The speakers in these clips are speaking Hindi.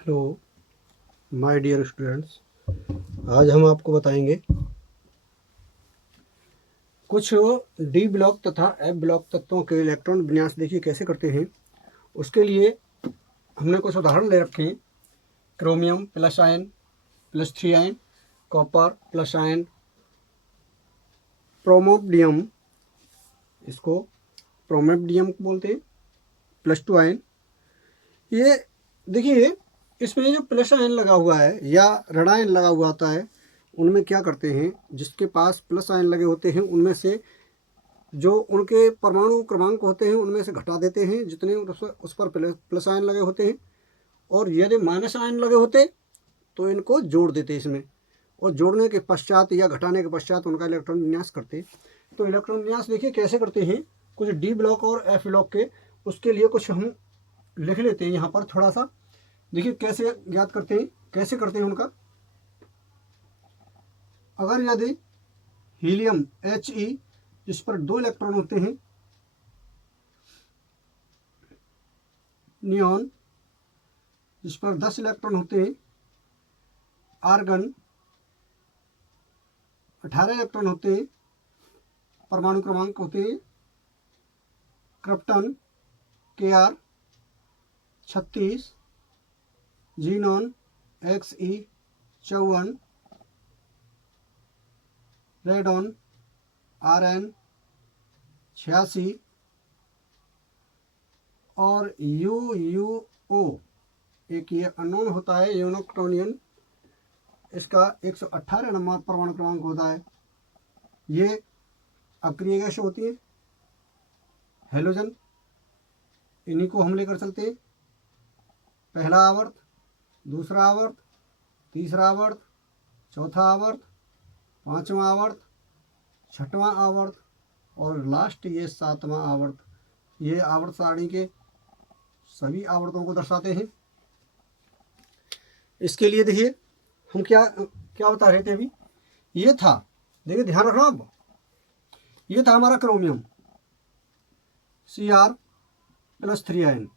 हेलो माय डियर स्टूडेंट्स, आज हम आपको बताएंगे कुछ डी ब्लॉक तथा एफ ब्लॉक तत्वों के इलेक्ट्रॉन विन्यास। देखिए कैसे करते हैं। उसके लिए हमने कुछ उदाहरण ले रखे हैं। Chromium plus ion plus 3 ion, copper plus ion, प्रोमोबियम, इसको प्रोमोबियम बोलते हैं, प्लस 2 आयन। ये देखिए, इसमें जो प्लस आयन लगा हुआ है या ऋण आयन लगा हुआ होता है, उनमें क्या करते हैं, जिसके पास प्लस आयन लगे होते हैं उनमें से जो उनके परमाणु क्रमांक होते हैं उनमें से घटा देते हैं जितने उस पर प्लस आयन लगे होते हैं, और यदि माइनस आयन लगे होते तो इनको जोड़ देते इसमें, और जोड़ने के पश्चात या घटाने के पश्चात उनका इलेक्ट्रॉन विन्यास करते। तो इलेक्ट्रॉन विन्यास देखिए कैसे करते हैं, कुछ डी ब्लॉक और एफ ब्लॉक के। उसके लिए कुछ हम लिख लेते हैं यहाँ पर थोड़ा सा। देखिए कैसे ज्ञात करते हैं, कैसे करते हैं उनका। अगर यदि हीलियम He, जिस पर 2 इलेक्ट्रॉन होते हैं, नियॉन जिस पर 10 इलेक्ट्रॉन होते हैं, आर्गन 18 इलेक्ट्रॉन होते हैं, परमाणु क्रमांक होते हैं, krypton Kr 36, xenon Xe 54, radon Rn 86 और UUO एक ये अननोन होता है, यूनोक्टोनियन, इसका 118 नंबर परमाणु क्रमांक होता है। ये अक्रिय गैस होती है, हेलोजन। इन्हीं को हम लेकर चलते हैं। पहला आवर्त, दूसरा आवर्त, तीसरा आवर्त, चौथा आवर्त, पांचवा आवर्त, छठवां आवर्त और लास्ट ये 7वां आवर्त। ये आवर्त सारणी के सभी आवर्तों को दर्शाते हैं। इसके लिए देखिए हम क्या क्या बता रहे थे अभी। ये था, देखिए ध्यान रखना आप, ये था हमारा क्रोमियम Cr प्लस 3 आयन।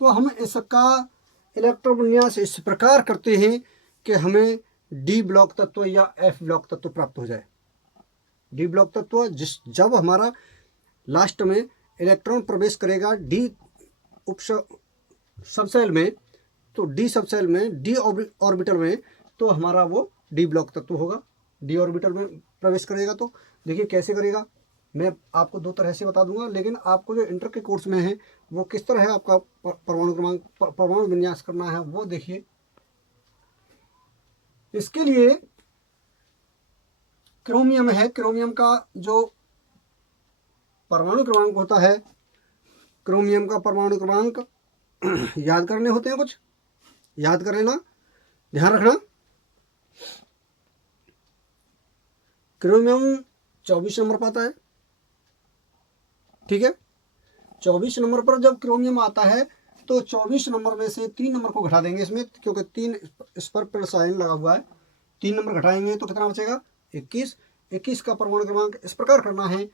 तो हम इसका इलेक्ट्रॉन विन्यास इस प्रकार करते हैं कि हमें डी ब्लॉक तत्व या एफ ब्लॉक तत्व प्राप्त हो जाए। डी ब्लॉक तत्व जब हमारा लास्ट में इलेक्ट्रॉन प्रवेश करेगा डी उप सबसेल में, तो डी सबसेल में, डी ऑर्बिटल में, तो हमारा वो डी ब्लॉक तत्व होगा। डी ऑर्बिटल में प्रवेश करेगा तो देखिए कैसे करेगा, मैं आपको 2 तरह से बता दूंगा, लेकिन आपको जो इंटर के कोर्स में है वो किस तरह है आपका परमाणु क्रमांक परमाणु विन्यास करना है वो देखिए। इसके लिए क्रोमियम है, क्रोमियम का जो परमाणु क्रमांक होता है, क्रोमियम का परमाणु क्रमांक याद करने होते हैं, कुछ याद कर लेना, ध्यान रखना। क्रोमियम 24 नंबर पर आता है, ठीक है। 24 नंबर पर जब क्रोमियम आता है तो 24 नंबर में से 3 नंबर को घटा देंगे इसमें, क्योंकि 3 इस पर प्लस आयन लगा हुआ है। 3 नंबर घटाएंगे तो कितना बचेगा, 21। 21 का परमाणु क्रमांक इस प्रकार करना है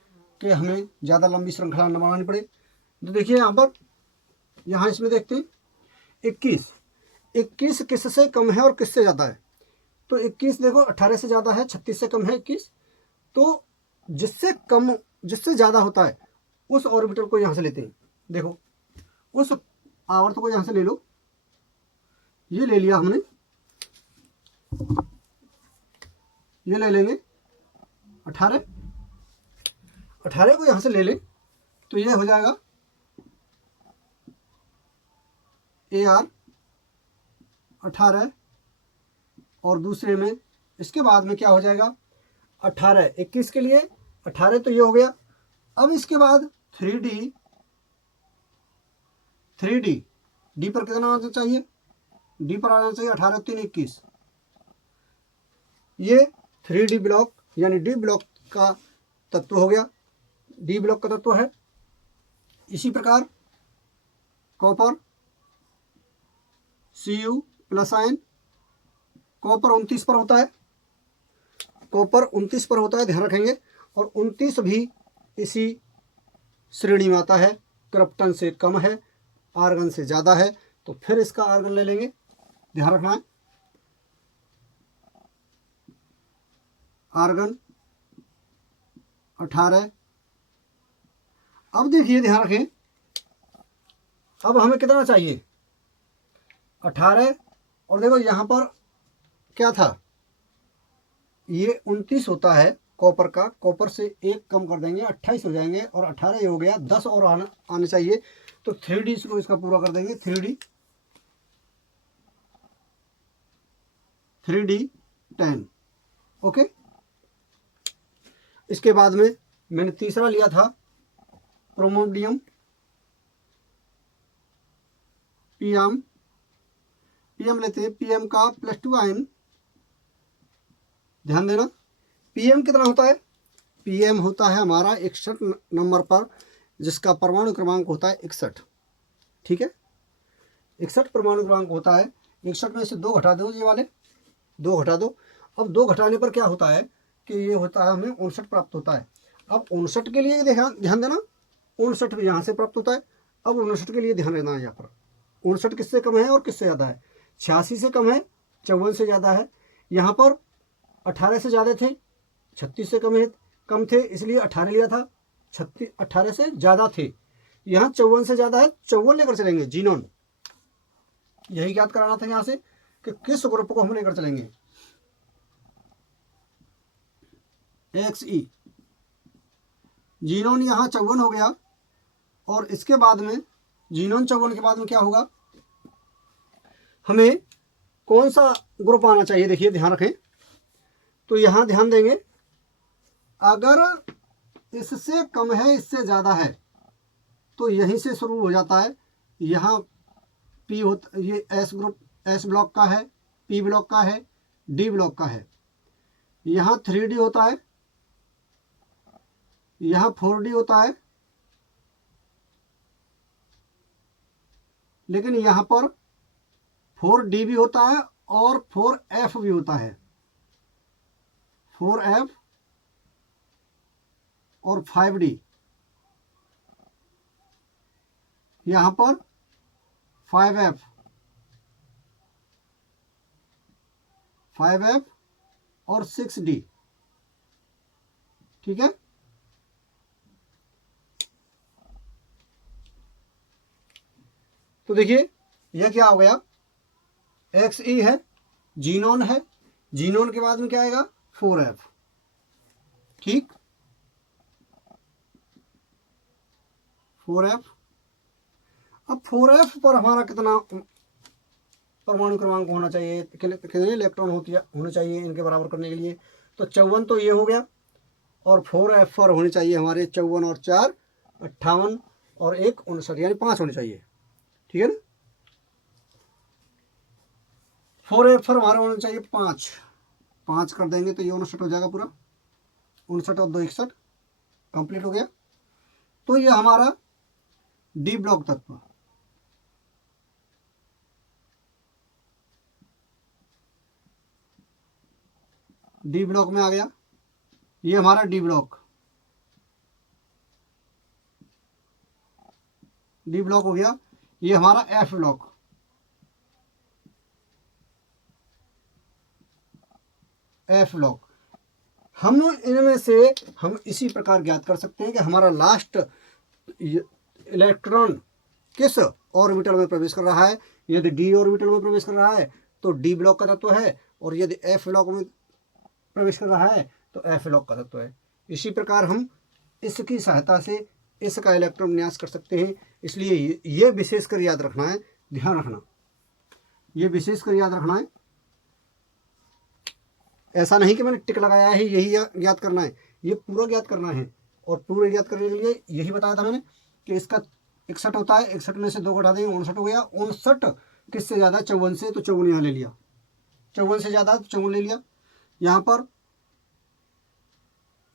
कि हमें ज़्यादा लंबी श्रृंखला न बनानी पड़े। तो देखिए यहाँ पर, यहाँ इसमें देखते हैं 21 किससे कम है और किससे ज़्यादा है। तो 21 देखो 18 से ज़्यादा है, 36 से कम है 21। तो जिससे कम, जिससे ज़्यादा होता है उस ऑर्बिटल को यहाँ से लेते हैं। देखो उस आवर्त को यहाँ से ले लो, ये ले लिया हमने, ये ले लेंगे 18 को यहाँ से ले लें तो ये हो जाएगा Ar 18, और दूसरे में इसके बाद में क्या हो जाएगा 18, 21 के लिए 18 तो ये हो गया। अब इसके बाद 3D डी पर कितना आना चाहिए, डी पर आना चाहिए 18 3 21। ये 3D ब्लॉक यानी डी ब्लॉक का तत्व हो गया, डी ब्लॉक का तत्व है। इसी प्रकार copper Cu plus ion, copper 29 पर होता है, कॉपर 29 पर होता है, ध्यान रखेंगे। और 29 भी इसी श्रेणी में आता है, क्रिप्टन से कम है, आर्गन से ज़्यादा है, तो फिर इसका आर्गन ले लेंगे ध्यान रखना है। आर्गन 18। अब देखिए ध्यान रखें, अब हमें कितना चाहिए 18, और देखो यहाँ पर क्या था, ये 29 होता है कॉपर का, कॉपर से एक कम कर देंगे 28 हो जाएंगे, और 18 ये हो गया, 10 और आने चाहिए, तो 3D को इसका पूरा कर देंगे, 3D 10। ओके, इसके बाद में मैंने तीसरा लिया था प्रोमोडियम पीएम लेते हैं। पीएम का +2 आयन, ध्यान देना, पीएम कितना होता है, पीएम होता है हमारा 61 नंबर पर, जिसका परमाणु क्रमांक होता है 61। ठीक है, 61 परमाणु क्रमांक होता है। 61 में से 2 घटा दो, ये वाले 2 घटा दो। अब 2 घटाने पर क्या होता है कि ये होता है, हमें 59 प्राप्त होता है। अब 59 के लिए ध्यान देना, 59 यहाँ से प्राप्त होता है। अब 59 के लिए ध्यान देना है, यहाँ पर 59 किससे कम है और किससे ज़्यादा है, 86 से कम है, 54 से ज़्यादा है। यहाँ पर 18 से ज़्यादा थे, 36 से कम थे, इसलिए 18 लिया था। 18 से ज़्यादा थे, यहाँ 54 से ज़्यादा है, 54 लेकर चलेंगे। जीनोन, यही याद कराना था यहाँ से कि किस ग्रुप को हम लेकर चलेंगे। XE, जीनोन यहाँ 54 हो गया, और इसके बाद में जीनोन 54 के बाद में क्या होगा, हमें कौन सा ग्रुप आना चाहिए, देखिए ध्यान रखें। तो यहाँ ध्यान देंगे, अगर इससे कम है, इससे ज़्यादा है, तो यहीं से शुरू हो जाता है। यहाँ P होता, ये S ग्रुप, S ब्लॉक का है, P ब्लॉक का है, D ब्लॉक का है। यहाँ 3D होता है, यहाँ 4D होता है, लेकिन यहाँ पर 4D भी होता है और 4F भी होता है, 4F और 5D। यहाँ पर 5F और 6D। ठीक है, तो देखिए यह क्या हो गया, XE है, जीनोन है, जीनोन के बाद में क्या आएगा 4F। ठीक, 4F। अब 4F पर हमारा कितना परमाणु क्रमांक होना चाहिए, कितने इलेक्ट्रॉन होने चाहिए इनके बराबर करने के लिए, तो 54 तो ये हो गया, और 4F पर होने चाहिए हमारे 54 और 4 58 और 1 59, यानी 5 होने चाहिए। ठीक है ना, 4F पर हमारे होने चाहिए 5 कर देंगे तो ये 59 हो जाएगा पूरा, 59 और 2 61, कंप्लीट हो गया। तो ये हमारा D ब्लॉक तत्व, D ब्लॉक में आ गया, ये हमारा D ब्लॉक हो गया। ये हमारा F ब्लॉक, हम इनमें से हम इसी प्रकार ज्ञात कर सकते हैं कि हमारा लास्ट इलेक्ट्रॉन किस ऑर्बिटल में प्रवेश कर रहा है। यदि D ऑर्बिटल में प्रवेश कर रहा है तो D ब्लॉक का तत्व है, और यदि F ब्लॉक में प्रवेश कर रहा है तो F ब्लॉक का तत्व है। इसी प्रकार हम इसकी सहायता से इसका इलेक्ट्रॉन विन्यास कर सकते हैं। इसलिए ये विशेषकर याद रखना है, ध्यान रखना, ये विशेषकर याद रखना है। ऐसा नहीं कि मैंने टिक लगाया है यही याद करना है, ये पूरा याद करना है। और पूरे याद करने के लिए यही बताया था मैंने कि इसका 61 होता है, 61 में से 2 घटा देंगे 59 हो गया। 59 किससे ज़्यादा, 54 से, तो 54 यहाँ ले लिया, 54 से ज़्यादा तो 54 ले लिया। यहाँ पर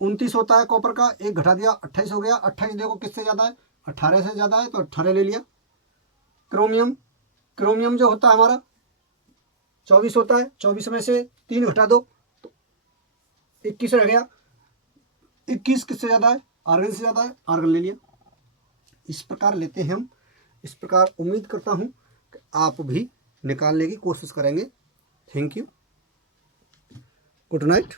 29 होता है कॉपर का, 1 घटा दिया 28 हो गया। 28 देखो किससे ज़्यादा है, 18 से ज़्यादा है तो 18 ले लिया। क्रोमियम जो होता है हमारा 24 होता है, 24 में से 3 घटा दो तो 21 रह गया। 21 किससे ज़्यादा है, आर्गन से ज़्यादा है, आर्गन ले लिया। इस प्रकार लेते हैं हम। इस प्रकार उम्मीद करता हूँ कि आप भी निकालने की कोशिश करेंगे। Thank you, good night.